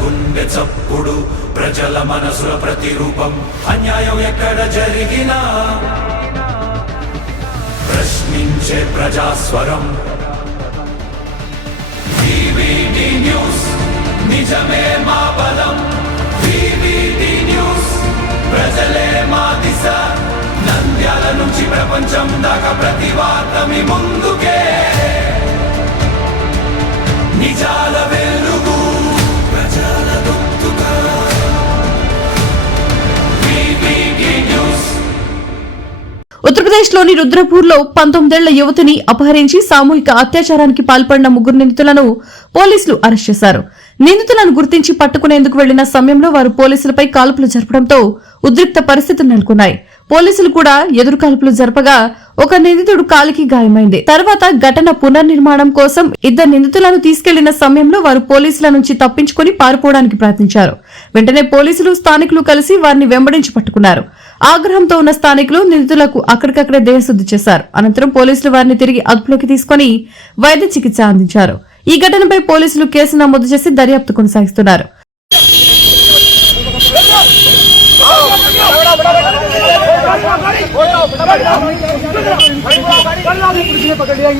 గుండె చప్పుడు ప్రజల మనసుల ప్రతిరూపం అన్యాయం ఎక్కడ జరిగినా ప్రశ్నించే ప్రజాస్వరం వివిడి న్యూస్ నిజమే మా బలం వివిడి న్యూస్ ప్రజలే మా దిశ నంద్యాల నుంచి ప్రపంచం దాకా ప్రతి వార్త మీ ముందుకే నిజాల వెలుగు ప్రజల గొంతుగా వివిడి న్యూస్. ఉత్తరప్రదేశ్లోని రుద్రపూర్లో 19 ఏళ్ల యువతిని అపహరించి సామూహిక అత్యాచారానికి పాల్పడిన 3 నిందితులను పోలీసులు అరెస్ట్ చేశారు. నిందితులను గుర్తించి పట్టుకునేందుకు వెళ్లిన సమయంలో వారు పోలీసులపై కాల్పులు జరపడంతో ఉద్రిక్త పరిస్థితులు నెలకొన్నాయి. పోలీసులు కూడా ఎదురు కాల్పులు జరపగా ఒక నిందితుడు కాలికి గాయమైంది. తర్వాత ఘటన పునర్నిర్మాణం కోసం 2 నిందితులను తీసుకెళ్లిన సమయంలో వారు పోలీసుల నుంచి తప్పించుకుని పారిపోవడానికి ప్రయత్నించారు. వెంటనే పోలీసులు స్థానికులు కలిసి వారిని వెంబడించి పట్టుకున్నారు. ఆగ్రహంతో ఉన్న స్థానికులు నిందితులకు అక్కడికక్కడే దేహశుద్ది చేశారు. అనంతరం పోలీసులు వారిని తిరిగి అదుపులోకి తీసుకుని వైద్య చికిత్స అందించారు. ఈ ఘటనపై పోలీసులు కేసు నమోదు చేసి దర్యాప్తు కొనసాగిస్తున్నారు.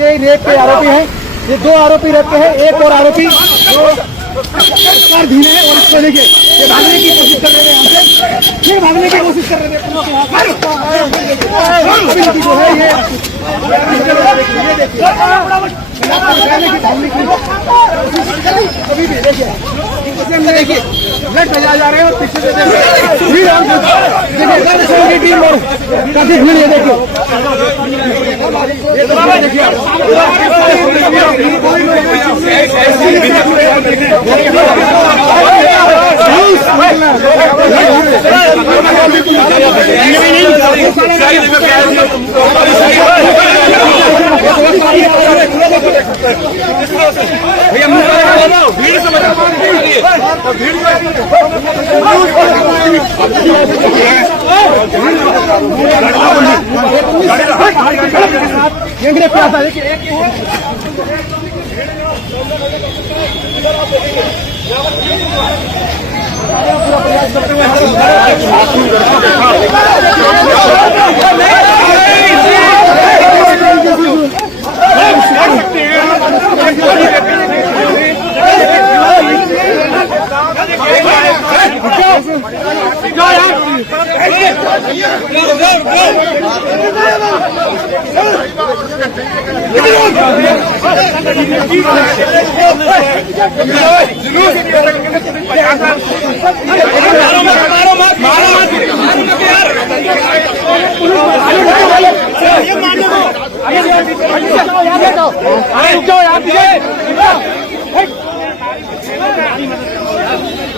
ये रेप के आरोपी हैं, ये 2 आरोपी रहते हैं, एक और आरोपी धीरे है और इसको देखिए ये भागने की कोशिश कर रहे हैं, फिर भागने की कोशिश कर रहे हैं जो है ये अभी भी देखिए देखिए ब्लड बजा जा रहे हैं और पीछे से देखिए टीम और काफी भीड़ है देखिए पूरा प्रयास करते हुए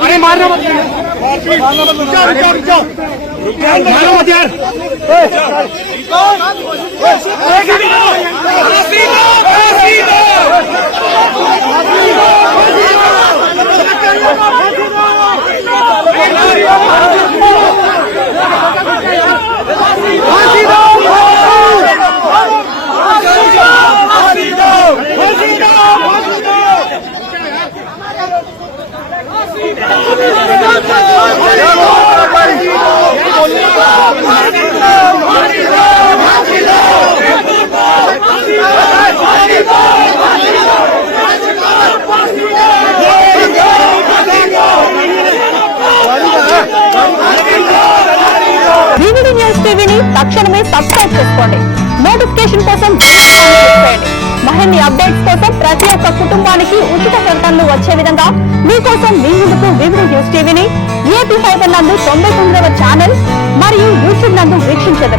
अरे मारना मत मारो मत यार వివిడి న్యూస్ టీవీని తక్షణమే సబ్స్క్రైబ్ చేసుకోండి. నోటిఫికేషన్ కోసం మహిళ అప్డేట్స్ కోసం ప్రతి ఒక్క కుటుంబానికి ఉచిత ప్రకటనలు వచ్చే విధంగా మీకోసం మీ ముందుకు వివిడి న్యూస్ టీవీని ఏపీ 5 నందు 99వ ఛానల్ మరియు యూట్యూబ్ నందు వీక్షించెదరు.